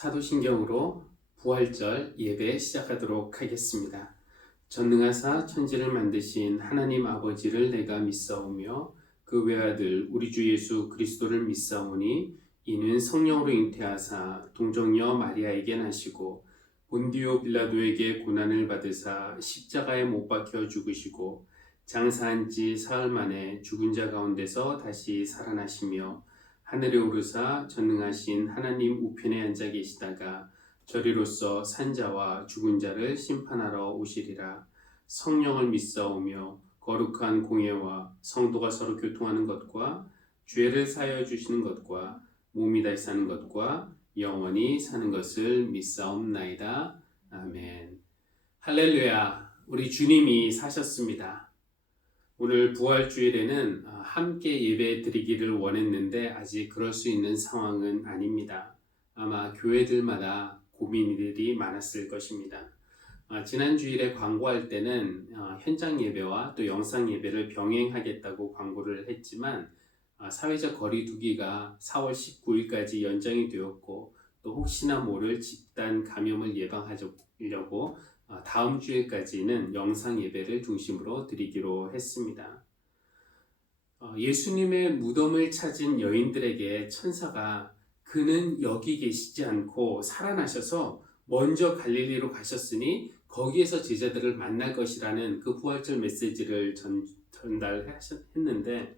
사도신경으로 부활절 예배 시작하도록 하겠습니다. 전능하사 천지를 만드신 하나님 아버지를 내가 믿사오며 그 외아들 우리 주 예수 그리스도를 믿사오니 이는 성령으로 잉태하사 동정녀 마리아에게 나시고 본디오 빌라도에게 고난을 받으사 십자가에 못 박혀 죽으시고 장사한 지 사흘 만에 죽은 자 가운데서 다시 살아나시며 하늘에 오르사 전능하신 하나님 우편에 앉아 계시다가 저리로서 산자와 죽은 자를 심판하러 오시리라. 성령을 믿사오며 거룩한 공예와 성도가 서로 교통하는 것과 죄를 사하여 주시는 것과 몸이 다시 사는 것과 영원히 사는 것을 믿사옵나이다. 아멘. 할렐루야. 우리 주님이 사셨습니다. 오늘 부활주일에는 함께 예배 드리기를 원했는데 아직 그럴 수 있는 상황은 아닙니다. 아마 교회들마다 고민들이 많았을 것입니다. 지난 주일에 광고할 때는 현장 예배와 또 영상 예배를 병행하겠다고 광고를 했지만 사회적 거리 두기가 4월 19일까지 연장이 되었고 또 혹시나 모를 집단 감염을 예방하려고 다음 주일까지는 영상 예배를 중심으로 드리기로 했습니다. 예수님의 무덤을 찾은 여인들에게 천사가 그는 여기 계시지 않고 살아나셔서 먼저 갈릴리로 가셨으니 거기에서 제자들을 만날 것이라는 그 부활절 메시지를 전달했는데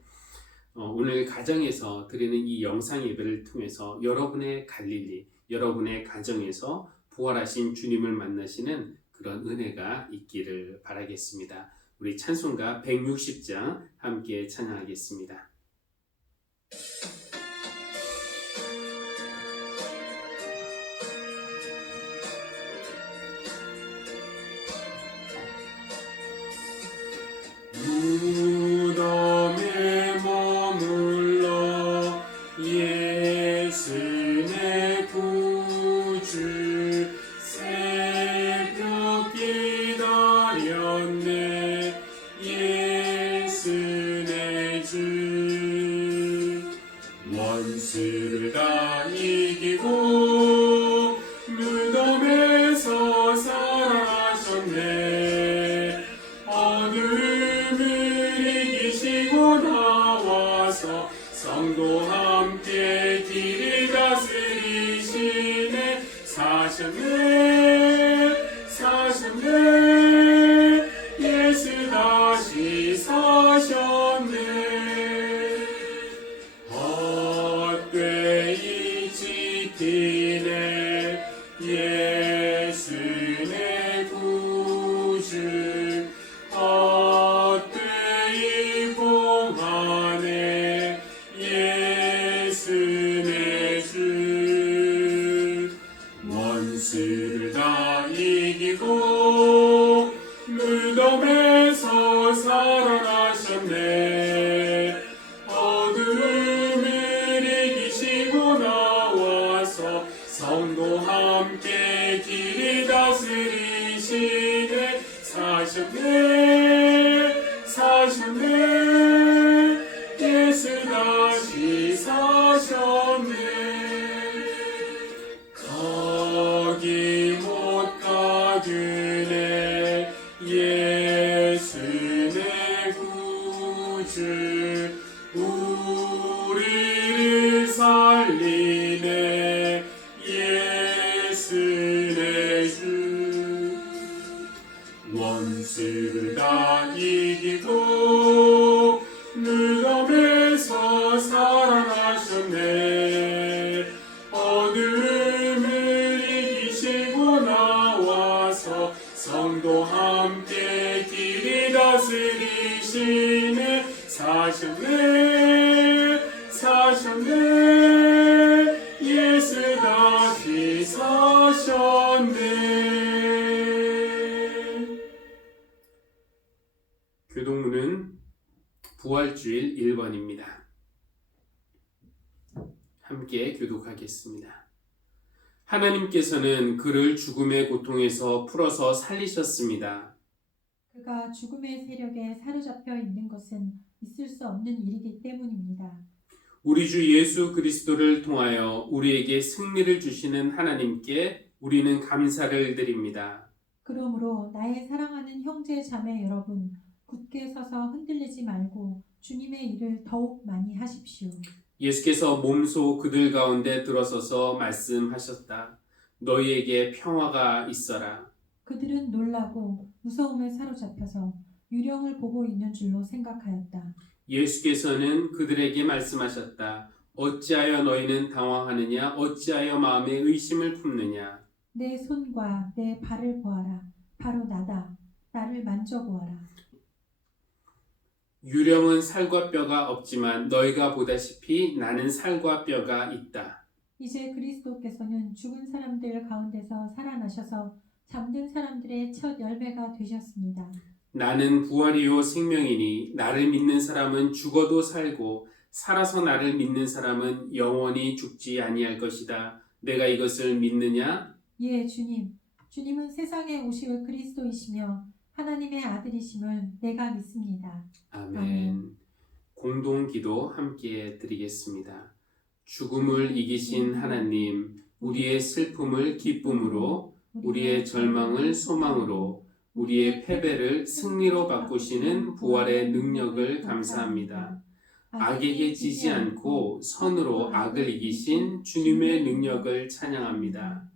오늘 가정에서 드리는 이 영상 예배를 통해서 여러분의 갈릴리, 여러분의 가정에서 부활하신 주님을 만나시는 그런 은혜가 있기를 바라겠습니다. 우리 찬송가 160장 함께 찬양하겠습니다. 무덤에 머물러 예수 내 구주 새벽 기다렸네 예수 내 주 원수를 다 이기고 무덤에서 살아나셨네 나와서 성도 함께 길을 다스리시네 사셨네 예수 다시 사셨네 헛되이 지키네 예수 내 구주 헛되이 봉하네 예수 내 주 원수를 다 이기고 무덤에서 살아나셨네 어둠을 이기시고 나와서 성도 함께 길을 다스리시네 사셨네 예수 다시 사셨네 가기 못 가두네 예수 내 구주 우리를 살리네 예수 내 주 원수를 다 이기고 무덤에서 살아나셨네 어둠을 이기시고 나와서 성도 함께 길을 다스리시네 사셨네 예수 다시 사셨네 교동문은 부활주일 1번입니다. 함께 교독하겠습니다. 하나님께서는 그를 죽음의 고통에서 풀어서 살리셨습니다. 그가 죽음의 세력에 사로잡혀 있는 것은 있을 수 없는 일이기 때문입니다. 우리 주 예수 그리스도를 통하여 우리에게 승리를 주시는 하나님께 우리는 감사를 드립니다. 그러므로 나의 사랑하는 형제 자매 여러분, 굳게 서서 흔들리지 말고 주님의 일을 더욱 많이 하십시오. 예수께서 몸소 그들 가운데 들어서서 말씀하셨다. 너희에게 평화가 있어라. 그들은 놀라고 무서움에 사로잡혀서 유령을 보고 있는 줄로 생각하였다. 예수께서는 그들에게 말씀하셨다. 어찌하여 너희는 당황하느냐? 어찌하여 마음에 의심을 품느냐? 내 손과 내 발을 보아라. 바로 나다. 나를 만져보아라. 유령은 살과 뼈가 없지만 너희가 보다시피 나는 살과 뼈가 있다. 이제 그리스도께서는 죽은 사람들 가운데서 살아나셔서 잠든 사람들의 첫 열매가 되셨습니다. 나는 부활이요 생명이니 나를 믿는 사람은 죽어도 살고 살아서 나를 믿는 사람은 영원히 죽지 아니할 것이다. 내가 이것을 믿느냐? 예, 주님. 주님은 세상에 오실 그리스도이시며 하나님의 아들이심을 내가 믿습니다. 아멘. 공동 기도 함께 드리겠습니다. 죽음을 이기신 하나님, 우리의 슬픔을 기쁨으로, 우리의 절망을 소망으로, 우리의 패배를 승리로 바꾸시는 부활의 능력을 감사합니다. 악에게 지지 않고 선으로 악을 이기신 주님의 능력을 찬양합니다.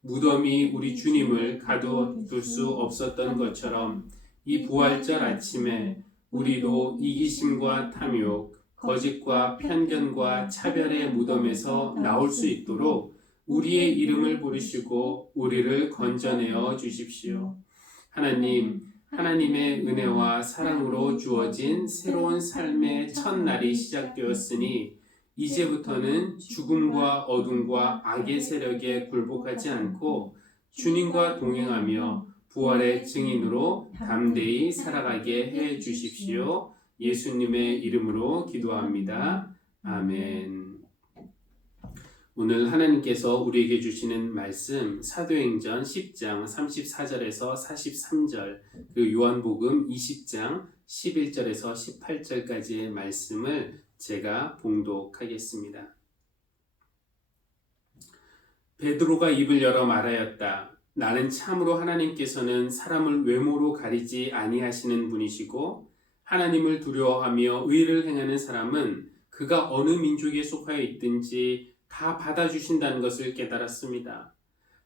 무덤이 우리 주님을 가둬둘 수 없었던 것처럼 이 부활절 아침에 우리도 이기심과 탐욕, 거짓과 편견과 차별의 무덤에서 나올 수 있도록 우리의 이름을 부르시고 우리를 건져내어 주십시오. 하나님, 하나님의 은혜와 사랑으로 주어진 새로운 삶의 첫날이 시작되었으니 이제부터는 죽음과 어둠과 악의 세력에 굴복하지 않고 주님과 동행하며 부활의 증인으로 담대히 살아가게 해 주십시오. 예수님의 이름으로 기도합니다. 아멘. 오늘 하나님께서 우리에게 주시는 말씀 사도행전 10장 34절에서 43절 그리고 요한복음 20장 11절에서 18절까지의 말씀을 제가 봉독하겠습니다. 베드로가 입을 열어 말하였다. 나는 참으로 하나님께서는 사람을 외모로 가리지 아니하시는 분이시고 하나님을 두려워하며 의를 행하는 사람은 그가 어느 민족에 속하여 있든지 다 받아주신다는 것을 깨달았습니다.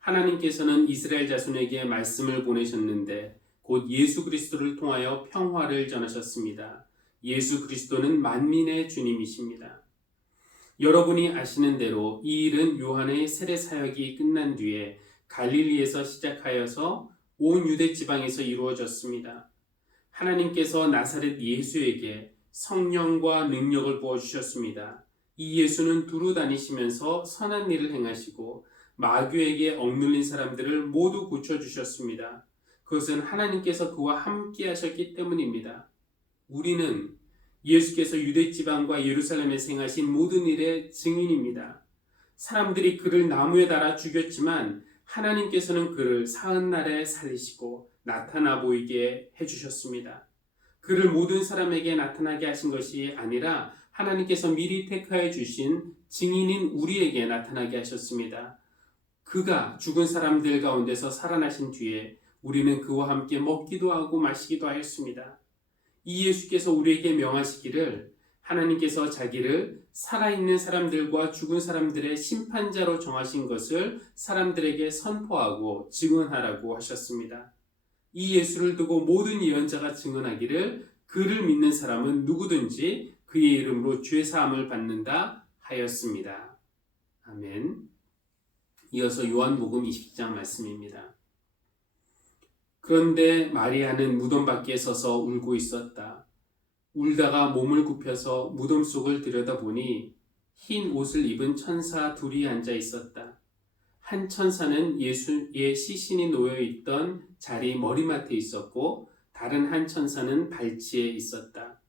하나님께서는 이스라엘 자손에게 말씀을 보내셨는데 곧 예수 그리스도를 통하여 평화를 전하셨습니다. 예수 그리스도는 만민의 주님이십니다. 여러분이 아시는 대로 이 일은 요한의 세례 사역이 끝난 뒤에 갈릴리에서 시작하여서 온 유대 지방에서 이루어졌습니다. 하나님께서 나사렛 예수에게 성령과 능력을 부어주셨습니다. 이 예수는 두루 다니시면서 선한 일을 행하시고 마귀에게 억눌린 사람들을 모두 고쳐주셨습니다. 그것은 하나님께서 그와 함께 하셨기 때문입니다. 우리는 예수께서 유대 지방과 예루살렘에서 행하신 모든 일의 증인입니다. 사람들이 그를 나무에 달아 죽였지만 하나님께서는 그를 사흘날에 살리시고 나타나 보이게 해주셨습니다. 그를 모든 사람에게 나타나게 하신 것이 아니라 하나님께서 미리 택하여 주신 증인인 우리에게 나타나게 하셨습니다. 그가 죽은 사람들 가운데서 살아나신 뒤에 우리는 그와 함께 먹기도 하고 마시기도 하였습니다. 이 예수께서 우리에게 명하시기를 하나님께서 자기를 살아있는 사람들과 죽은 사람들의 심판자로 정하신 것을 사람들에게 선포하고 증언하라고 하셨습니다. 이 예수를 두고 모든 예언자가 증언하기를 그를 믿는 사람은 누구든지 그의 이름으로 죄 사함을 받는다 하였습니다. 아멘. 이어서 요한복음 20장 말씀입니다. 그런데 마리아는 무덤 밖에 서서 울고 있었다. 울다가 몸을 굽혀서 무덤 속을 들여다보니 흰 옷을 입은 천사 둘이 앉아 있었다. 한 천사는 예수의 시신이 놓여 있던 자리 머리맡에 있었고 다른 한 천사는 발치에 있었다.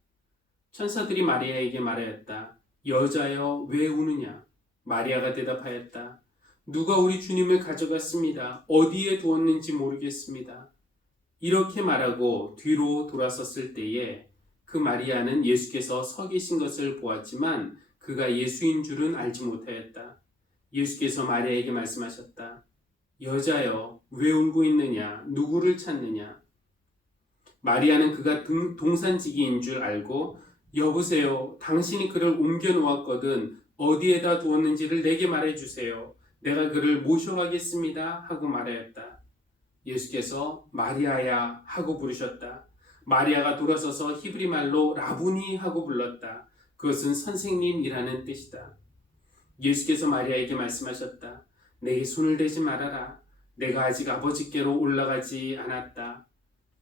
천사들이 마리아에게 말하였다. 여자여 왜 우느냐? 마리아가 대답하였다. 누가 우리 주님을 가져갔습니다. 어디에 두었는지 모르겠습니다. 이렇게 말하고 뒤로 돌아섰을 때에 그 마리아는 예수께서 서 계신 것을 보았지만 그가 예수인 줄은 알지 못하였다. 예수께서 마리아에게 말씀하셨다. 여자여, 왜 울고 있느냐? 누구를 찾느냐? 마리아는 그가 동산지기인 줄 알고 여보세요, 당신이 그를 옮겨 놓았거든 어디에다 두었는지를 내게 말해주세요. 내가 그를 모셔가겠습니다 하고 말하였다. 예수께서 마리아야 하고 부르셨다. 마리아가 돌아서서 히브리 말로 라부니 하고 불렀다. 그것은 선생님이라는 뜻이다. 예수께서 마리아에게 말씀하셨다. 내게 손을 대지 말아라. 내가 아직 아버지께로 올라가지 않았다.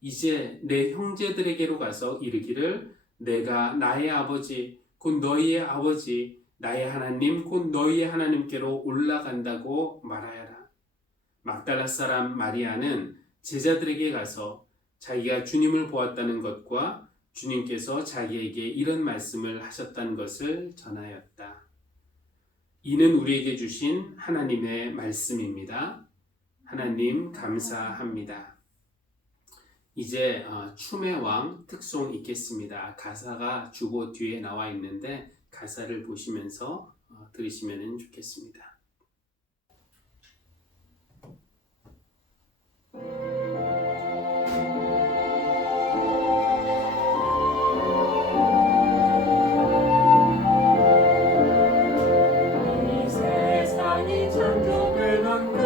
이제 내 형제들에게로 가서 이르기를 내가 나의 아버지 곧 너희의 아버지 나의 하나님 곧 너희의 하나님께로 올라간다고 말하여라. 막달라 사람 마리아는 제자들에게 가서 자기가 주님을 보았다는 것과 주님께서 자기에게 이런 말씀을 하셨다는 것을 전하였다. 이는 우리에게 주신 하나님의 말씀입니다. 하나님 감사합니다. 이제 춤의 왕 특송 읽겠습니다. 가사가 주보 뒤에 나와 있는데 가사를 보시면서 들으시면 좋겠습니다. 이 세상이 창조되던 그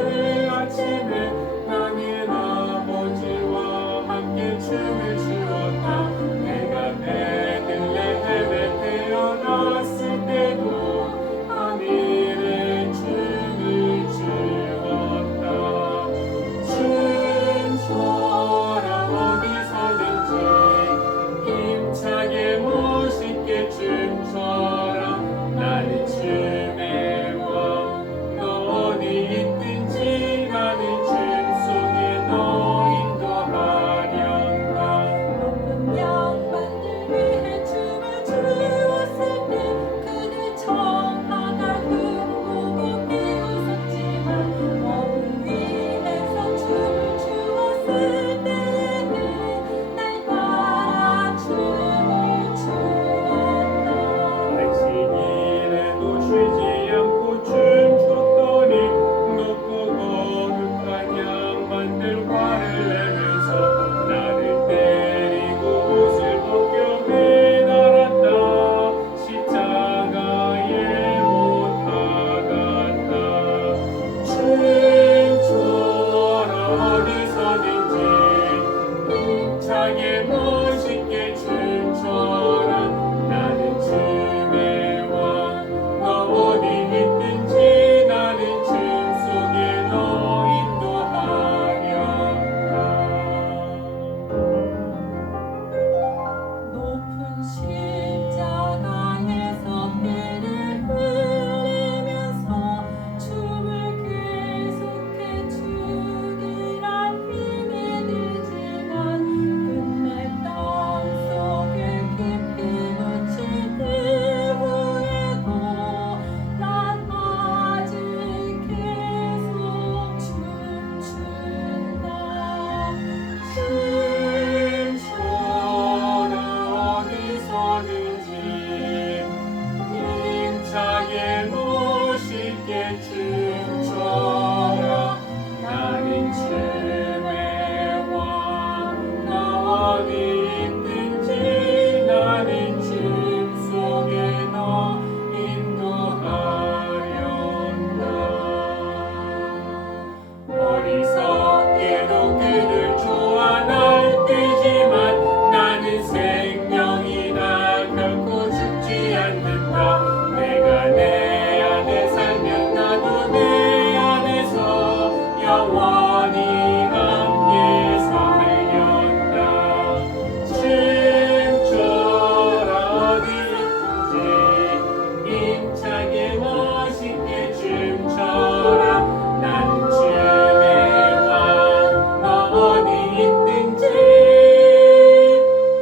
아침에 나는 아버지와 함께 춤을 추었다. 내가 베들레헴에 태어났을 때도 하늘에 춤을 추었다. 춤춰라 어디서든지 힘차게 멋있게 춤춰라. 나는 춤의 왕 너 어디 있든지 나는 춤 속에 너 인도하련다. 높은 양반들 위해 춤을 추었을 때 그들 청하다 흥보고 비웃었지만 어부 위에서 춤을 추었을 때에는 날 따라 춤을 추었다. 안식일에도 쉬지 않고 춤췄더니 높고 거룩한 양반들 화를 내면서 나를 때리고 옷을 벗겨 매달았다. 십자가에 못 박았다. 춤춰라 어디서든지 힘차게 멋있게 춤춰라. 나는 춤의 왕 너 어디 있든지 나는 춤 속에 너 인도하련다. 높은 십자가에서 피를 흘리면서 춤을 계속해 추기란 힘이 들지만 끝내 땅속에 깊이 묻힌 이후에도 난 아직 계속 춤춘다. 춤춰라 어디서든지 힘차게 멋있게 춤춰라. 나는 춤의 왕 너 어디 있든지 나는 춤 속에 너 인도하련다. 어리석게도 그들 좋아 날뛰지만 나는 생명이라 결코 죽지 않는다. 내가 내 안에 살면 나도 내 안에서 영원히 함께 살련다. 춤춰라 어디든지 힘차게 멋있게 춤춰라. 나는 춤의 왕 너 어디 있든지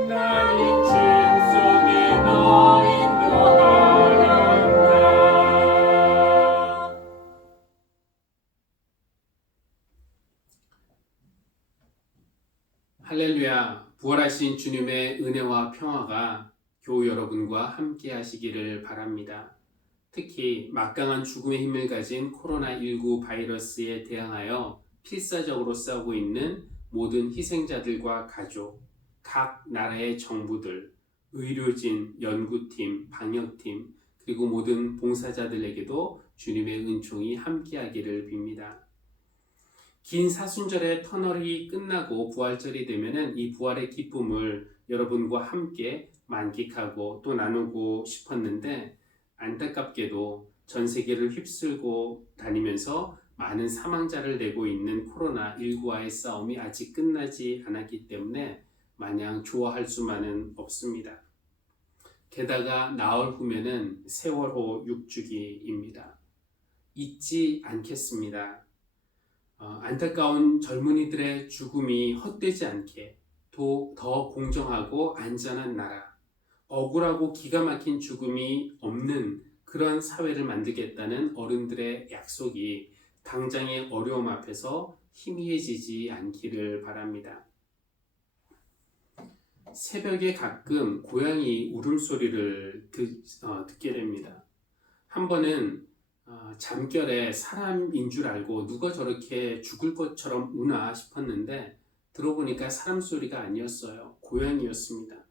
나는 춤 속에 너 인도하련다. 할렐루야, 부활하신 주님의 은혜와 평화가 교우 여러분과 함께 하시기를 바랍니다. 특히 막강한 죽음의 힘을 가진 코로나19 바이러스에 대항하여 필사적으로 싸우고 있는 모든 희생자들과 가족, 각 나라의 정부들, 의료진, 연구팀, 방역팀, 그리고 모든 봉사자들에게도 주님의 은총이 함께하기를 빕니다. 긴 사순절의 터널이 끝나고 부활절이 되면은 이 부활의 기쁨을 여러분과 함께 만끽하고 또 나누고 싶었는데, 안타깝게도 전 세계를 휩쓸고 다니면서 많은 사망자를 내고 있는 코로나19와의 싸움이 아직 끝나지 않았기 때문에 마냥 좋아할 수만은 없습니다. 게다가 나흘 후면은 세월호 6주기입니다. 잊지 않겠습니다. 안타까운 젊은이들의 죽음이 헛되지 않게 더 공정하고 안전한 나라, 억울하고 기가 막힌 죽음이 없는 그런 사회를 만들겠다는 어른들의 약속이 당장의 어려움 앞에서 희미해지지 않기를 바랍니다. 새벽에 가끔 고양이 울음소리를 듣게 됩니다. 한 번은 잠결에 사람인 줄 알고 누가 저렇게 죽을 것처럼 우나 싶었는데 들어보니까 사람 소리가 아니었어요. 고양이였습니다.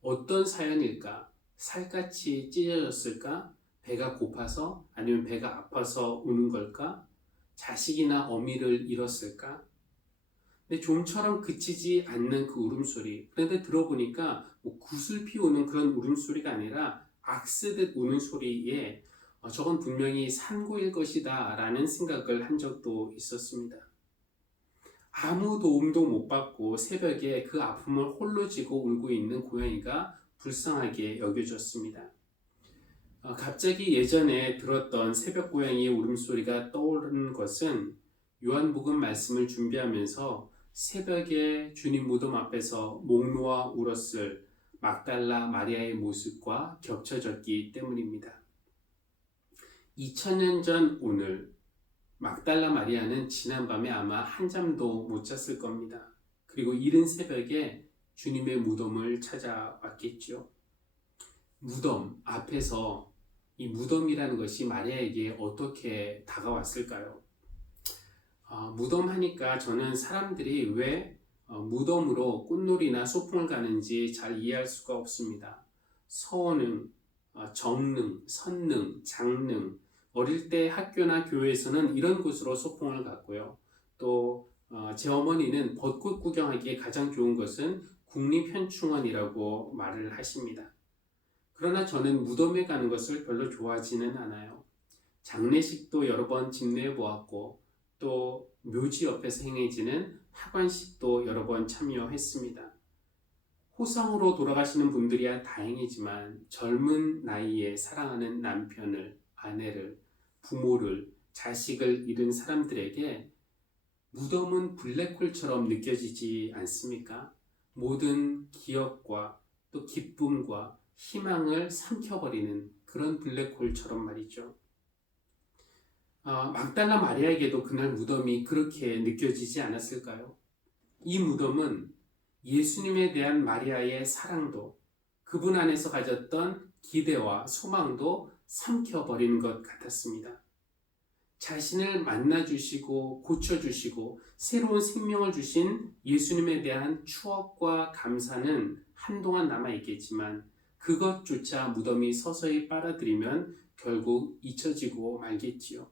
어떤 사연일까? 살갗이 찢어졌을까? 배가 고파서? 아니면 배가 아파서 우는 걸까? 자식이나 어미를 잃었을까? 근데 좀처럼 그치지 않는 그 울음소리. 그런데 들어보니까 구슬피 우는 그런 울음소리가 아니라 악쓰듯 우는 소리에 저건 분명히 산고일 것이다 라는 생각을 한 적도 있었습니다. 아무 도움도 못 받고 새벽에 그 아픔을 홀로 지고 울고 있는 고양이가 불쌍하게 여겨졌습니다. 갑자기 예전에 들었던 새벽 고양이의 울음소리가 떠오르는 것은 요한복음 말씀을 준비하면서 새벽에 주님 무덤 앞에서 목 놓아 울었을 막달라 마리아의 모습과 겹쳐졌기 때문입니다. 2000년 전 오늘 막달라 마리아는 지난밤에 아마 한잠도 못 잤을 겁니다. 그리고 이른 새벽에 주님의 무덤을 찾아왔겠죠. 무덤 앞에서 이 무덤이라는 것이 마리아에게 어떻게 다가왔을까요? 무덤 하니까 저는 사람들이 왜 무덤으로 꽃놀이나 소풍을 가는지 잘 이해할 수가 없습니다. 서원능, 정능, 선능, 장능, 어릴 때 학교나 교회에서는 이런 곳으로 소풍을 갔고요. 또 제 어머니는 벚꽃 구경하기에 가장 좋은 것은 국립현충원이라고 말을 하십니다. 그러나 저는 무덤에 가는 것을 별로 좋아하지는 않아요. 장례식도 여러 번 집례해 보았고 또 묘지 옆에서 행해지는 하관식도 여러 번 참여했습니다. 호상으로 돌아가시는 분들이야 다행이지만 젊은 나이에 사랑하는 남편을, 아내를, 부모를, 자식을 잃은 사람들에게 무덤은 블랙홀처럼 느껴지지 않습니까? 모든 기억과 또 기쁨과 희망을 삼켜버리는 그런 블랙홀처럼 말이죠. 막달라 마리아에게도 그날 무덤이 그렇게 느껴지지 않았을까요? 이 무덤은 예수님에 대한 마리아의 사랑도 그분 안에서 가졌던 기대와 소망도 삼켜버린 것 같았습니다. 자신을 만나주시고 고쳐주시고 새로운 생명을 주신 예수님에 대한 추억과 감사는 한동안 남아있겠지만 그것조차 무덤이 서서히 빨아들이면 결국 잊혀지고 말겠지요.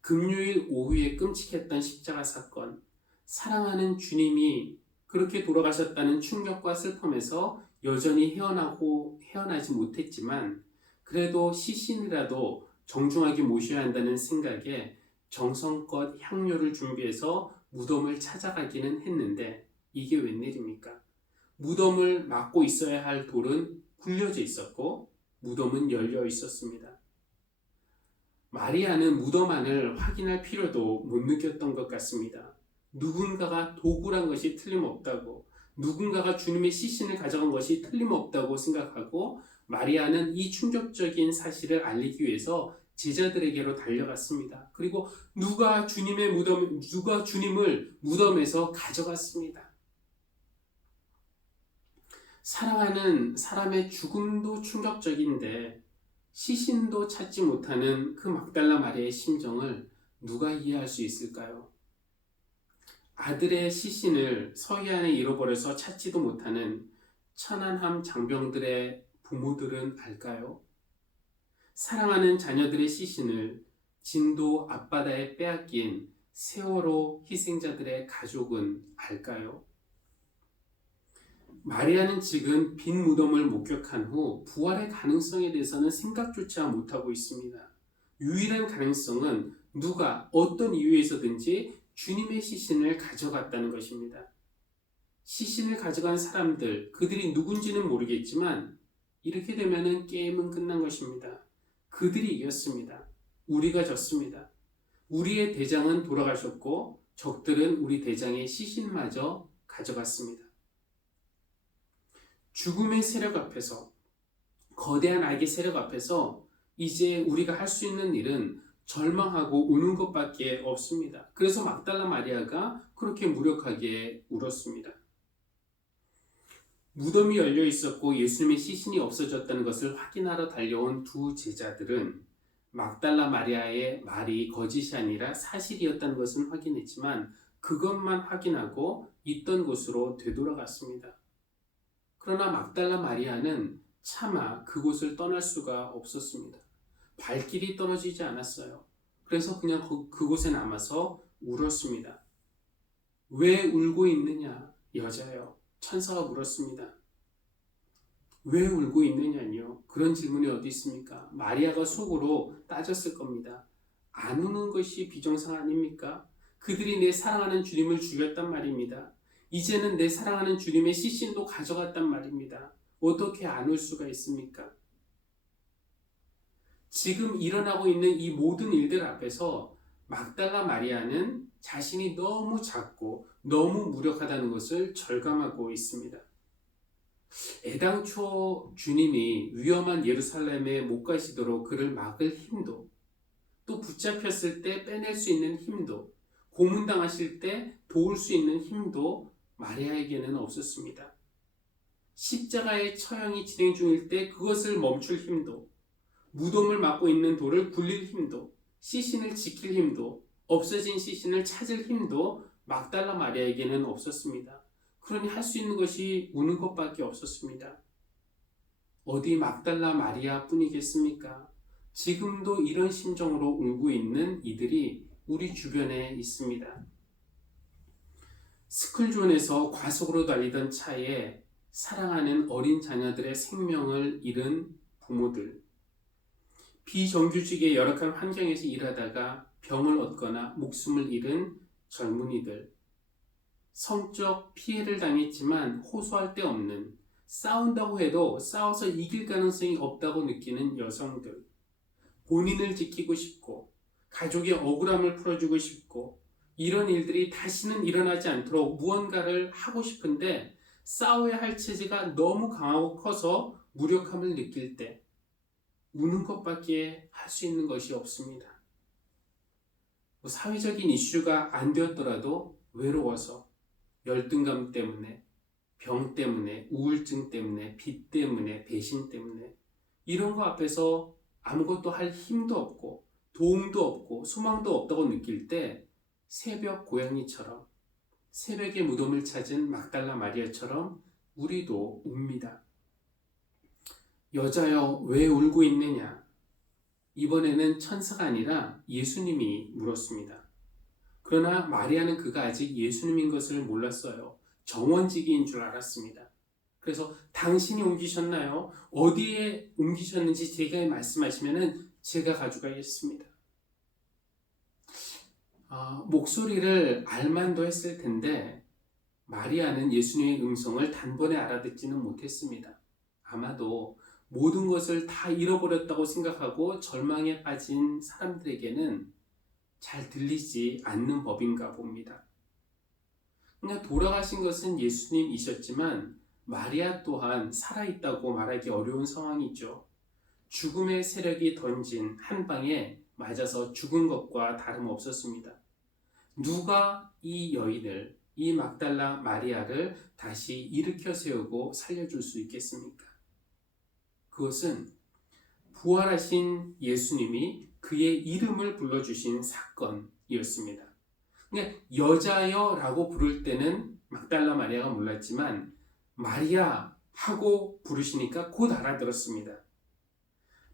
금요일 오후에 끔찍했던 십자가 사건, 사랑하는 주님이 그렇게 돌아가셨다는 충격과 슬픔에서 여전히 헤어나지 못했지만 그래도 시신이라도 정중하게 모셔야 한다는 생각에 정성껏 향료를 준비해서 무덤을 찾아가기는 했는데 이게 웬일입니까? 무덤을 막고 있어야 할 돌은 굴려져 있었고 무덤은 열려 있었습니다. 마리아는 무덤 안을 확인할 필요도 못 느꼈던 것 같습니다. 누군가가 도굴한 것이 틀림없다고, 누군가가 주님의 시신을 가져간 것이 틀림없다고 생각하고 마리아는 이 충격적인 사실을 알리기 위해서 제자들에게로 달려갔습니다. 그리고 누가 주님을 무덤에서 가져갔습니다. 사랑하는 사람의 죽음도 충격적인데 시신도 찾지 못하는 그 막달라 마리아의 심정을 누가 이해할 수 있을까요? 아들의 시신을 서해안에 잃어버려서 찾지도 못하는 천안함 장병들의 부모들은 알까요? 사랑하는 자녀들의 시신을 진도 앞바다에 빼앗긴 세월호 희생자들의 가족은 알까요? 마리아는 지금 빈 무덤을 목격한 후 부활의 가능성에 대해서는 생각조차 못하고 있습니다. 유일한 가능성은 누가 어떤 이유에서든지 주님의 시신을 가져갔다는 것입니다. 시신을 가져간 사람들, 그들이 누군지는 모르겠지만 이렇게 되면 게임은 끝난 것입니다. 그들이 이겼습니다. 우리가 졌습니다. 우리의 대장은 돌아가셨고 적들은 우리 대장의 시신마저 가져갔습니다. 죽음의 세력 앞에서, 거대한 악의 세력 앞에서 이제 우리가 할 수 있는 일은 절망하고 우는 것밖에 없습니다. 그래서 막달라 마리아가 그렇게 무력하게 울었습니다. 무덤이 열려 있었고 예수님의 시신이 없어졌다는 것을 확인하러 달려온 두 제자들은 막달라 마리아의 말이 거짓이 아니라 사실이었다는 것은 확인했지만 그것만 확인하고 있던 곳으로 되돌아갔습니다. 그러나 막달라 마리아는 차마 그곳을 떠날 수가 없었습니다. 발길이 떨어지지 않았어요. 그래서 그냥 그곳에 남아서 울었습니다. 왜 울고 있느냐, 여자여? 천사가 물었습니다. 왜 울고 있느냐뇨? 그런 질문이 어디 있습니까? 마리아가 속으로 따졌을 겁니다. 안 우는 것이 비정상 아닙니까? 그들이 내 사랑하는 주님을 죽였단 말입니다. 이제는 내 사랑하는 주님의 시신도 가져갔단 말입니다. 어떻게 안 울 수가 있습니까? 지금 일어나고 있는 이 모든 일들 앞에서 막달라 마리아는 자신이 너무 작고 너무 무력하다는 것을 절감하고 있습니다. 애당초 주님이 위험한 예루살렘에 못 가시도록 그를 막을 힘도, 또 붙잡혔을 때 빼낼 수 있는 힘도, 고문당하실 때 도울 수 있는 힘도 마리아에게는 없었습니다. 십자가의 처형이 진행 중일 때 그것을 멈출 힘도, 무덤을 막고 있는 돌을 굴릴 힘도, 시신을 지킬 힘도, 없어진 시신을 찾을 힘도 막달라 마리아에게는 없었습니다. 그러니 할 수 있는 것이 우는 것밖에 없었습니다. 어디 막달라 마리아 뿐이겠습니까? 지금도 이런 심정으로 울고 있는 이들이 우리 주변에 있습니다. 스쿨존에서 과속으로 달리던 차에 사랑하는 어린 자녀들의 생명을 잃은 부모들, 비정규직의 열악한 환경에서 일하다가 병을 얻거나 목숨을 잃은 젊은이들, 성적 피해를 당했지만 호소할 데 없는, 싸운다고 해도 싸워서 이길 가능성이 없다고 느끼는 여성들, 본인을 지키고 싶고 가족의 억울함을 풀어주고 싶고 이런 일들이 다시는 일어나지 않도록 무언가를 하고 싶은데 싸워야 할 체제가 너무 강하고 커서 무력함을 느낄 때 우는 것밖에 할 수 있는 것이 없습니다. 사회적인 이슈가 안 되었더라도 외로워서 열등감 때문에, 병 때문에, 우울증 때문에, 빚 때문에, 배신 때문에 이런 거 앞에서 아무것도 할 힘도 없고 도움도 없고 소망도 없다고 느낄 때 새벽 고양이처럼, 새벽의 무덤을 찾은 막달라 마리아처럼 우리도 웁니다. 여자여, 왜 울고 있느냐? 이번에는 천사가 아니라 예수님이 물었습니다. 그러나 마리아는 그가 아직 예수님인 것을 몰랐어요. 정원지기인 줄 알았습니다. 그래서 당신이 옮기셨나요? 어디에 옮기셨는지 제게 말씀하시면 제가 가져가겠습니다. 목소리를 알만도 했을 텐데 마리아는 예수님의 음성을 단번에 알아듣지는 못했습니다. 아마도 모든 것을 다 잃어버렸다고 생각하고 절망에 빠진 사람들에게는 잘 들리지 않는 법인가 봅니다. 그러니까 돌아가신 것은 예수님이셨지만 마리아 또한 살아있다고 말하기 어려운 상황이죠. 죽음의 세력이 던진 한 방에 맞아서 죽은 것과 다름없었습니다. 누가 이 여인을, 이 막달라 마리아를 다시 일으켜 세우고 살려줄 수 있겠습니까? 그것은 부활하신 예수님이 그의 이름을 불러주신 사건이었습니다. 그러니까 여자여라고 부를 때는 막달라 마리아가 몰랐지만 마리아 하고 부르시니까 곧 알아들었습니다.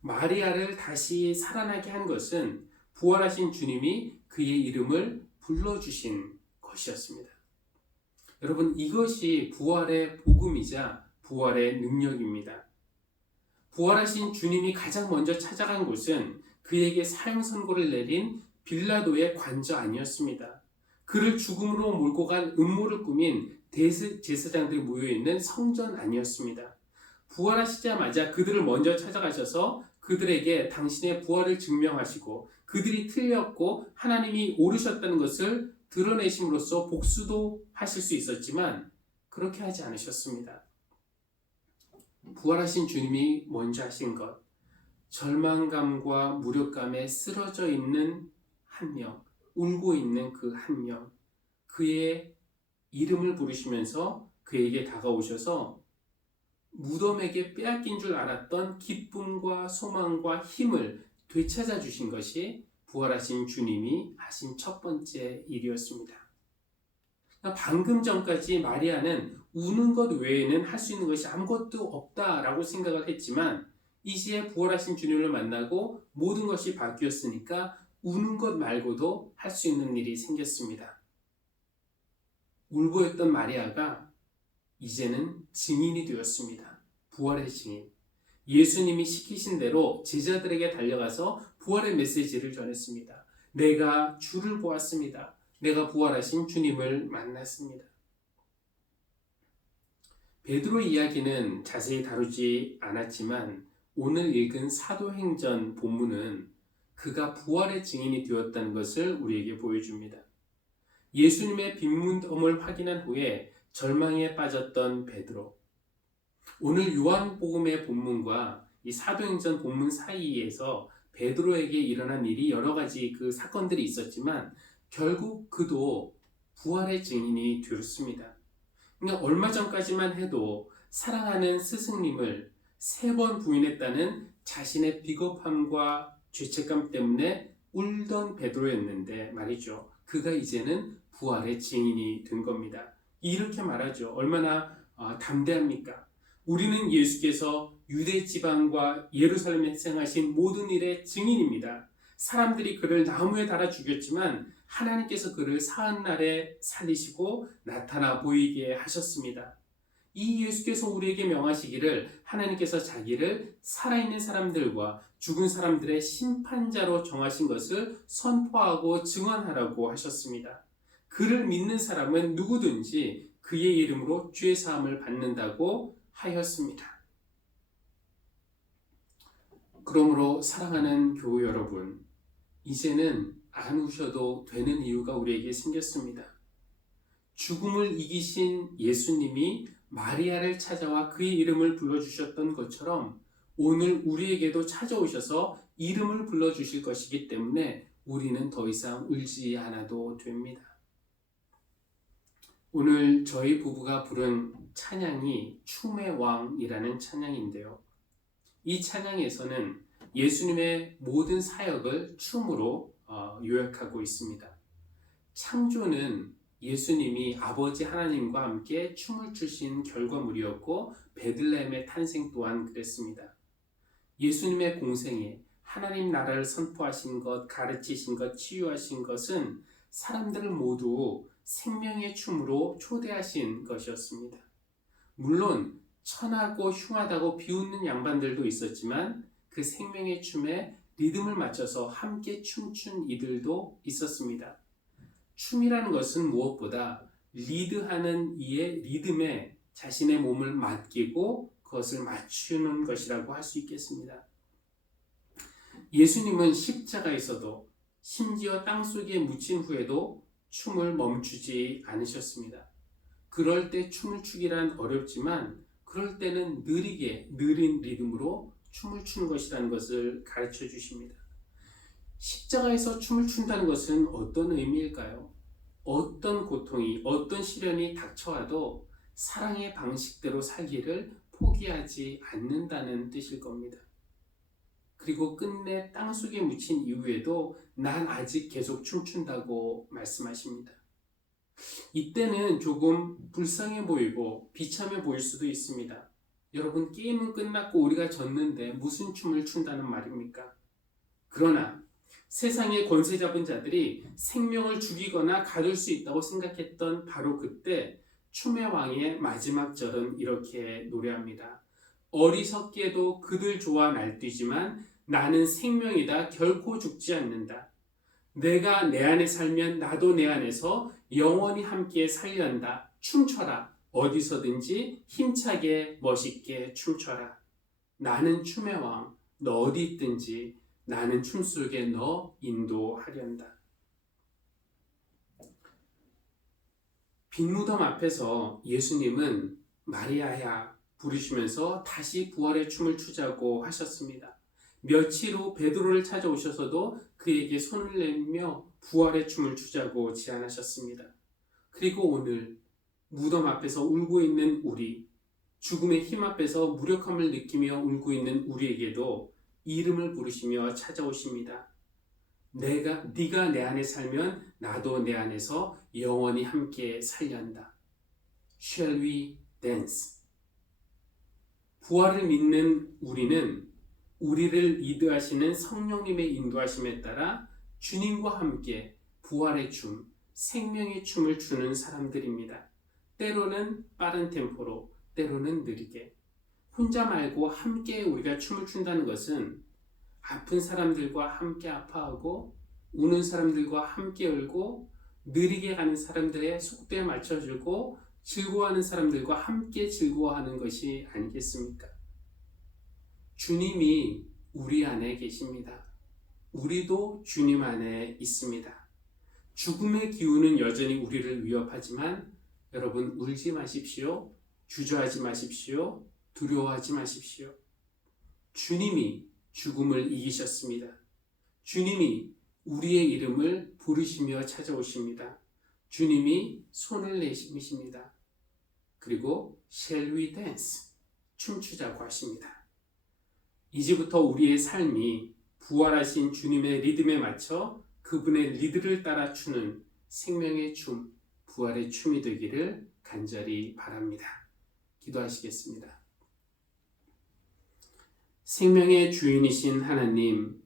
마리아를 다시 살아나게 한 것은 부활하신 주님이 그의 이름을 불러주신 것이었습니다. 여러분, 이것이 부활의 복음이자 부활의 능력입니다. 부활하신 주님이 가장 먼저 찾아간 곳은 그에게 사형 선고를 내린 빌라도의 관저 아니었습니다. 그를 죽음으로 몰고 간 음모를 꾸민 제사장들이 모여있는 성전 아니었습니다. 부활하시자마자 그들을 먼저 찾아가셔서 그들에게 당신의 부활을 증명하시고 그들이 틀렸고 하나님이 옳으셨다는 것을 드러내심으로써 복수도 하실 수 있었지만 그렇게 하지 않으셨습니다. 부활하신 주님이 먼저 하신 것, 절망감과 무력감에 쓰러져 있는 한 명, 울고 있는 그 한 명, 그의 이름을 부르시면서 그에게 다가오셔서 무덤에게 빼앗긴 줄 알았던 기쁨과 소망과 힘을 되찾아 주신 것이 부활하신 주님이 하신 첫 번째 일이었습니다. 방금 전까지 마리아는 우는 것 외에는 할 수 있는 것이 아무것도 없다라고 생각을 했지만 이제 부활하신 주님을 만나고 모든 것이 바뀌었으니까 우는 것 말고도 할 수 있는 일이 생겼습니다. 울고 있던 마리아가 이제는 증인이 되었습니다. 부활의 증인. 예수님이 시키신 대로 제자들에게 달려가서 부활의 메시지를 전했습니다. 내가 주를 보았습니다. 내가 부활하신 주님을 만났습니다. 베드로의 이야기는 자세히 다루지 않았지만 오늘 읽은 사도행전 본문은 그가 부활의 증인이 되었다는 것을 우리에게 보여줍니다. 예수님의 빈무덤을 확인한 후에 절망에 빠졌던 베드로. 오늘 요한복음의 본문과 이 사도행전 본문 사이에서 베드로에게 일어난 일이 여러 가지 그 사건들이 있었지만 결국 그도 부활의 증인이 되었습니다. 그러니까 얼마 전까지만 해도 사랑하는 스승님을 3번 부인했다는 자신의 비겁함과 죄책감 때문에 울던 베드로였는데 말이죠. 그가 이제는 부활의 증인이 된 겁니다. 이렇게 말하죠. 얼마나 담대합니까? 우리는 예수께서 유대 지방과 예루살렘에 행하신 모든 일의 증인입니다. 사람들이 그를 나무에 달아 죽였지만 하나님께서 그를 사흘 날에 살리시고 나타나 보이게 하셨습니다. 이 예수께서 우리에게 명하시기를 하나님께서 자기를 살아있는 사람들과 죽은 사람들의 심판자로 정하신 것을 선포하고 증언하라고 하셨습니다. 그를 믿는 사람은 누구든지 그의 이름으로 죄 사함을 받는다고 하였습니다. 그러므로 사랑하는 교우 여러분, 이제는 안 우셔도 되는 이유가 우리에게 생겼습니다. 죽음을 이기신 예수님이 마리아를 찾아와 그의 이름을 불러주셨던 것처럼 오늘 우리에게도 찾아오셔서 이름을 불러주실 것이기 때문에 우리는 더 이상 울지 않아도 됩니다. 오늘 저희 부부가 부른 찬양이 춤의 왕이라는 찬양인데요. 이 찬양에서는 예수님의 모든 사역을 춤으로 요약하고 있습니다. 창조는 예수님이 아버지 하나님과 함께 춤을 추신 결과물이었고 베들레헴의 탄생 또한 그랬습니다. 예수님의 공생에 하나님 나라를 선포하신 것, 가르치신 것, 치유하신 것은 사람들을 모두 생명의 춤으로 초대하신 것이었습니다. 물론 천하고 흉하다고 비웃는 양반들도 있었지만 그 생명의 춤에 리듬을 맞춰서 함께 춤춘 이들도 있었습니다. 춤이라는 것은 무엇보다 리드하는 이의 리듬에 자신의 몸을 맡기고 그것을 맞추는 것이라고 할 수 있겠습니다. 예수님은 십자가에서도 심지어 땅속에 묻힌 후에도 춤을 멈추지 않으셨습니다. 그럴 때 춤을 추기란 어렵지만 그럴 때는 느린 리듬으로 춤을 추는 것이라는 것을 가르쳐 주십니다. 십자가에서 춤을 춘다는 것은 어떤 의미일까요? 어떤 고통이, 어떤 시련이 닥쳐와도 사랑의 방식대로 살기를 포기하지 않는다는 뜻일 겁니다. 그리고 끝내 땅속에 묻힌 이후에도 난 아직 계속 춤춘다고 말씀하십니다. 이때는 조금 불쌍해 보이고 비참해 보일 수도 있습니다. 여러분, 게임은 끝났고 우리가 졌는데 무슨 춤을 춘다는 말입니까? 그러나 세상의 권세 잡은 자들이 생명을 죽이거나 가둘 수 있다고 생각했던 바로 그때 춤의 왕의 마지막 절은 이렇게 노래합니다. 어리석게도 그들 좋아 날뛰지만 나는 생명이다 결코 죽지 않는다. 내가 내 안에 살면 나도 내 안에서 영원히 함께 살련다. 춤춰라. 어디서든지 힘차게 멋있게 춤춰라. 나는 춤의 왕. 너 어디 있든지 나는 춤 속에 너 인도하련다. 빈 무덤 앞에서 예수님은 마리아야 부르시면서 다시 부활의 춤을 추자고 하셨습니다. 며칠 후 베드로를 찾아오셔서도 그에게 손을 내밀며 부활의 춤을 추자고 제안하셨습니다. 그리고 오늘 무덤 앞에서 울고 있는 우리, 죽음의 힘 앞에서 무력함을 느끼며 울고 있는 우리에게도 이름을 부르시며 찾아오십니다. 네가 내 안에 살면 나도 내 안에서 영원히 함께 살련다. Shall we dance? 부활을 믿는 우리는 우리를 리드하시는 성령님의 인도하심에 따라 주님과 함께 부활의 춤, 생명의 춤을 추는 사람들입니다. 때로는 빠른 템포로, 때로는 느리게. 혼자 말고 함께 우리가 춤을 춘다는 것은 아픈 사람들과 함께 아파하고 우는 사람들과 함께 울고 느리게 가는 사람들의 속도에 맞춰주고 즐거워하는 사람들과 함께 즐거워하는 것이 아니겠습니까? 주님이 우리 안에 계십니다. 우리도 주님 안에 있습니다. 죽음의 기운은 여전히 우리를 위협하지만 여러분, 울지 마십시오. 주저하지 마십시오. 두려워하지 마십시오. 주님이 죽음을 이기셨습니다. 주님이 우리의 이름을 부르시며 찾아오십니다. 주님이 손을 내미십니다. 그리고 Shall we dance? 춤추자고 하십니다. 이제부터 우리의 삶이 부활하신 주님의 리듬에 맞춰 그분의 리드를 따라 추는 생명의 춤, 부활의 춤이 되기를 간절히 바랍니다. 기도하시겠습니다. 생명의 주인이신 하나님,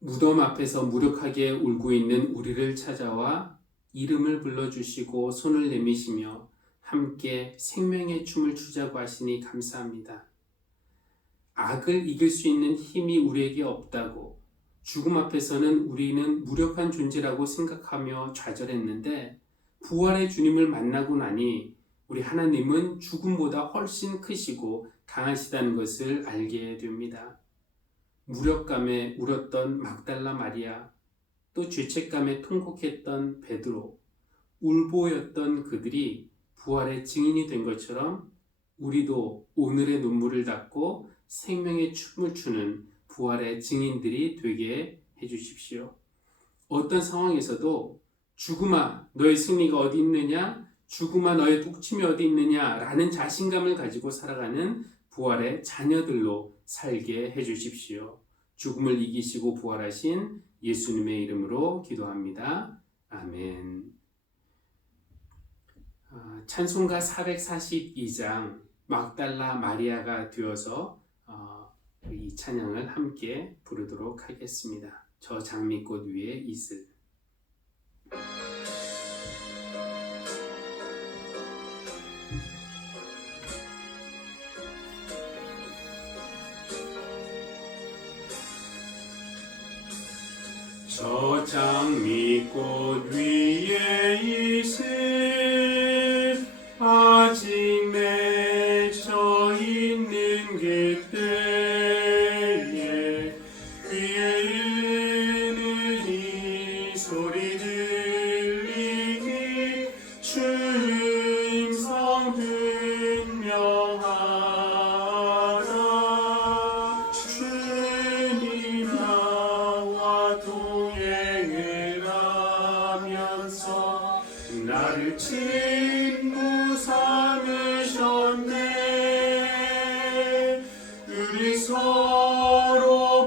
무덤 앞에서 무력하게 울고 있는 우리를 찾아와 이름을 불러주시고 손을 내미시며 함께 생명의 춤을 추자고 하시니 감사합니다. 악을 이길 수 있는 힘이 우리에게 없다고, 죽음 앞에서는 우리는 무력한 존재라고 생각하며 좌절했는데 부활의 주님을 만나고 나니 우리 하나님은 죽음보다 훨씬 크시고 강하시다는 것을 알게 됩니다. 무력감에 울었던 막달라 마리아, 또 죄책감에 통곡했던 베드로, 울보였던 그들이 부활의 증인이 된 것처럼 우리도 오늘의 눈물을 닦고 생명의 춤을 추는 부활의 증인들이 되게 해주십시오. 어떤 상황에서도 죽음아 너의 승리가 어디 있느냐, 죽음아 너의 독침이 어디 있느냐 라는 자신감을 가지고 살아가는 부활의 자녀들로 살게 해주십시오. 죽음을 이기시고 부활하신 예수님의 이름으로 기도합니다. 아멘. 찬송가 442장 막달라 마리아가 되어서 이 찬양을 함께 부르도록 하겠습니다. 저 장미꽃 위에 이슬. 저 장미꽃 위에 이슬 아직 맺혀 있는 그때에 귀에 있는 이 소리 들리니 주님 성 분명하라. 주님 나와 동행하면서 나를 친구 삼으셨네. 우리 서로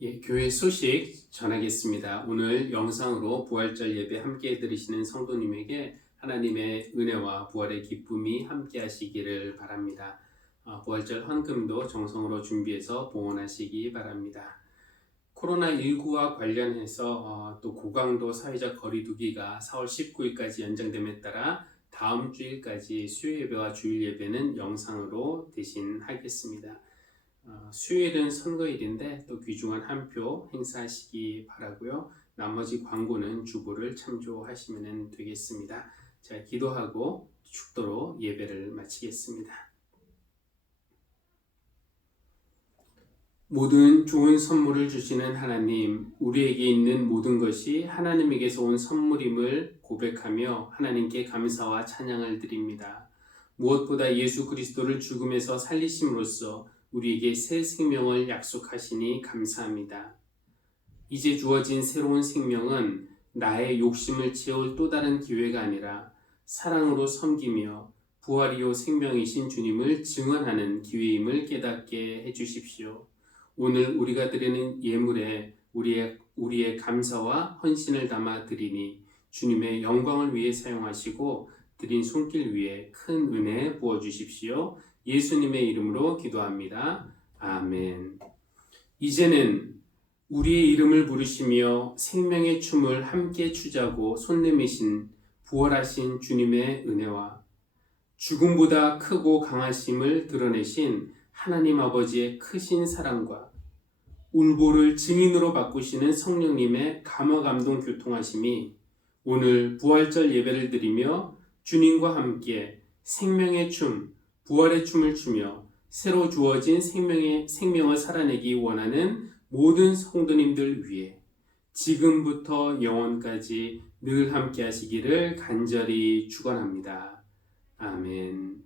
예, 교회 소식 전하겠습니다. 오늘 영상으로 부활절 예배 함께 들으시는 성도님에게 하나님의 은혜와 부활의 기쁨이 함께 하시기를 바랍니다. 부활절 헌금도 정성으로 준비해서 봉헌하시기 바랍니다. 코로나19와 관련해서 또 고강도 사회적 거리두기가 4월 19일까지 연장됨에 따라 다음 주일까지 수요 예배와 주일 예배는 영상으로 대신 하겠습니다. 수요일은 선거일인데 또 귀중한 한 표 행사하시기 바라고요. 나머지 광고는 주보를 참조하시면 되겠습니다. 자, 기도하고 축도로 예배를 마치겠습니다. 모든 좋은 선물을 주시는 하나님, 우리에게 있는 모든 것이 하나님에게서 온 선물임을 고백하며 하나님께 감사와 찬양을 드립니다. 무엇보다 예수 그리스도를 죽음에서 살리심으로써 우리에게 새 생명을 약속하시니 감사합니다. 이제 주어진 새로운 생명은 나의 욕심을 채울 또 다른 기회가 아니라 사랑으로 섬기며 부활이요 생명이신 주님을 증언하는 기회임을 깨닫게 해주십시오. 오늘 우리가 드리는 예물에 우리의 감사와 헌신을 담아 드리니 주님의 영광을 위해 사용하시고 드린 손길 위에 큰 은혜 부어주십시오. 예수님의 이름으로 기도합니다. 아멘. 이제는 우리의 이름을 부르시며 생명의 춤을 함께 추자고 손 내미신 부활하신 주님의 은혜와 죽음보다 크고 강하심을 드러내신 하나님 아버지의 크신 사랑과 울보를 증인으로 바꾸시는 성령님의 감화감동 교통하심이 오늘 부활절 예배를 드리며 주님과 함께 생명의 춤, 부활의 춤을 추며 새로 주어진 생명을 살아내기 원하는 모든 성도님들 위해 지금부터 영원까지 늘 함께 하시기를 간절히 축원합니다. 아멘.